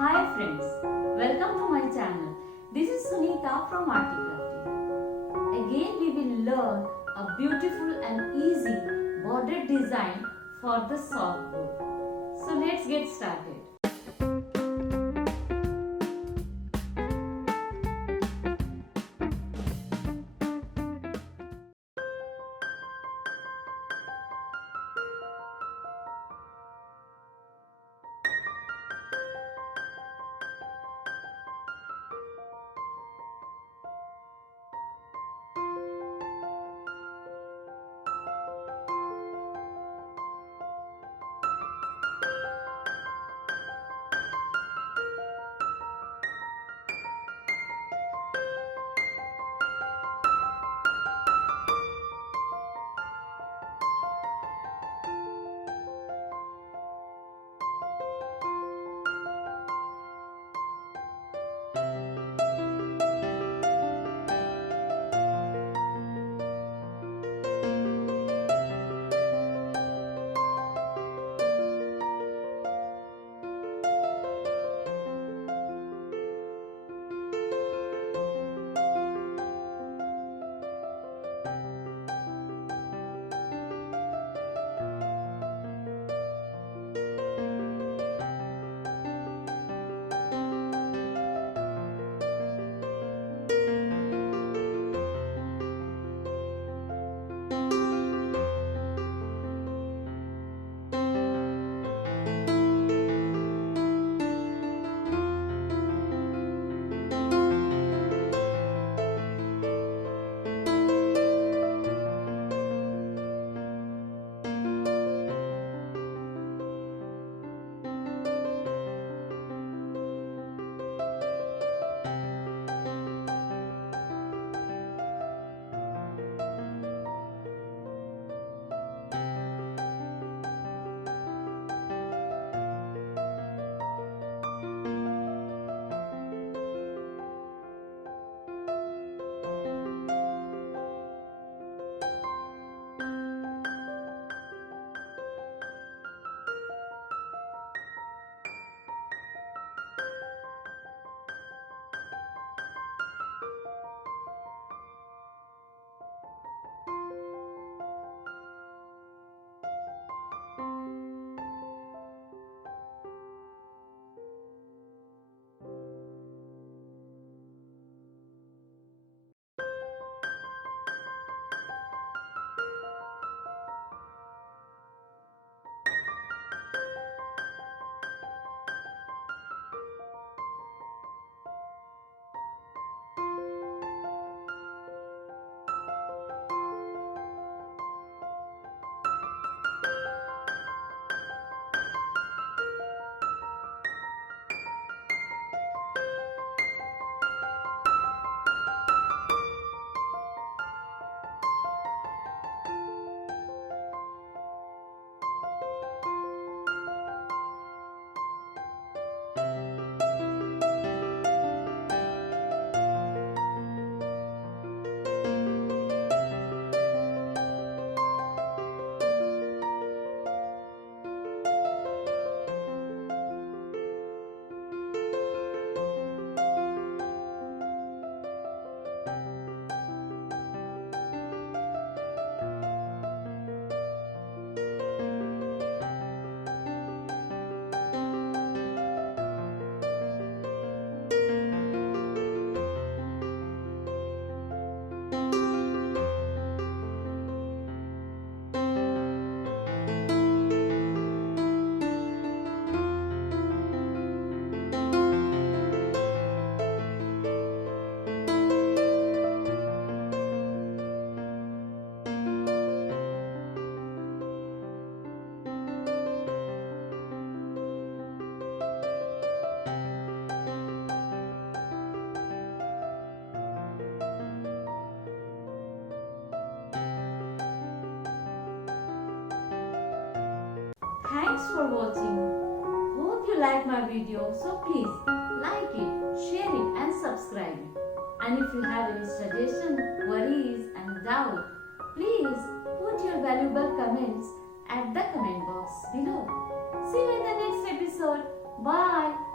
Hi friends, welcome to my channel. This is Sunita from ARTY KRAFTY. Again we will learn a beautiful and easy border design for the soft board. So let's get started. Thanks for watching. Hope you like my video. So please like it, share it and subscribe it. And if you have any suggestion, queries and doubt, please put your valuable comments at the comment box below. See you in the next episode. Bye.